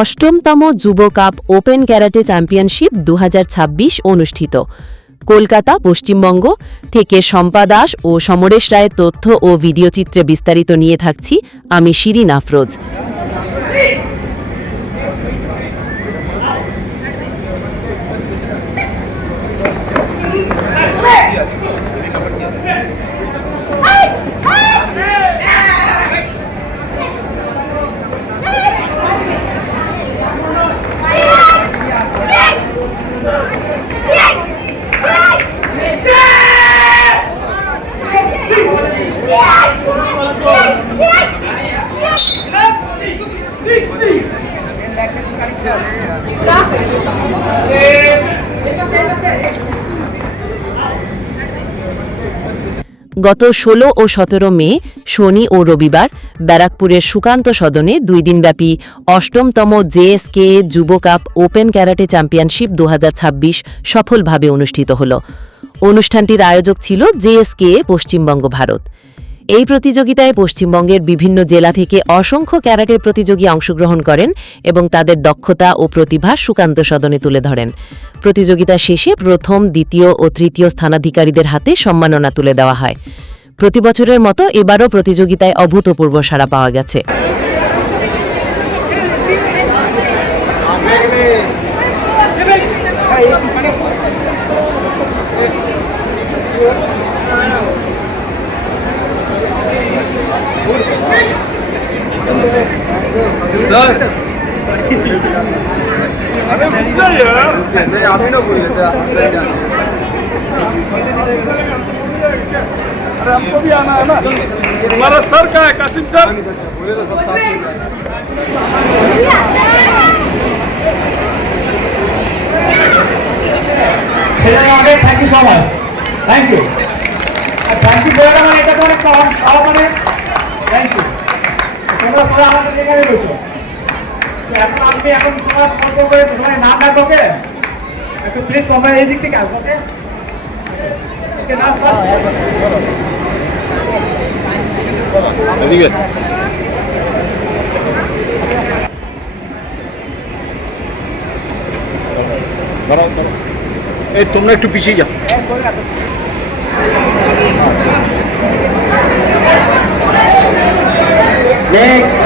অষ্টমতম যুব cup open karate championship 2026 অনুষ্ঠিত। কলকাতা, পশ্চিমবঙ্গ থেকে শম্পা দাস ও সমরেশ রায়ের তথ্য ও ভিডিওচিত্রে বিস্তারিত নিয়ে থাকছি আমি শিরিন আফরোজ। গত 16 ও 17 মে শনি ও রবিবার ব্যারাকপুরের সুকান্ত সদনে 2 দিনব্যাপী অষ্টমতম জেএসকে যুব কাপ ওপেন ক্যারাটে চ্যাম্পিয়নশিপ 2026 সফলভাবে অনুষ্ঠিত হল। অনুষ্ঠানটির আয়োজক ছিল জেএসকে পশ্চিমবঙ্গ, ভারত। এই প্রতিযোগিতায় পশ্চিমবঙ্গের বিভিন্ন জেলা থেকে অসংখ্য ক্যারাটে প্রতিযোগী অংশগ্রহণ করেন এবং তাদের দক্ষতা ও প্রতিভা সুকান্ত সদনে তুলে ধরেন। প্রতিযোগিতা শেষে প্রথম, দ্বিতীয় ও তৃতীয় স্থানাধিকারীদের হাতে সম্মাননা তুলে দেওয়া হয়। প্রতি বছরের মতো এবারও প্রতিযোগিতায় অভূতপূর্ব সাড়া পাওয়া গেছে। सर अरे मुझे यार नहीं आप ही ना बोल लेते अरे हमको भी आना है ना। हमारा सर कहाँ है? कासिम सर बोले तो सब साथ thank you so much, thank you बोला मैंने এটা তো অনেক পাওয়া মানে থ্যাংক ইউ। তোমরা সবাই আমাদের লেগে রয়েছো। তো এখন আমি এখন তোমার ফোন করে তোমার নাম ডাক ওকে একটু প্লিজ তোমরা এই দিক থেকে আসো ওকে ওকে নাম এদিকে দাঁড়াও দাঁড়াও এই তোমরা একটু পিছিয়ে যাও। Next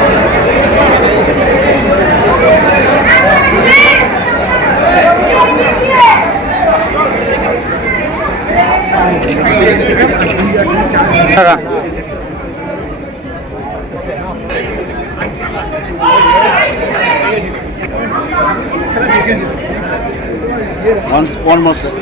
one more sir.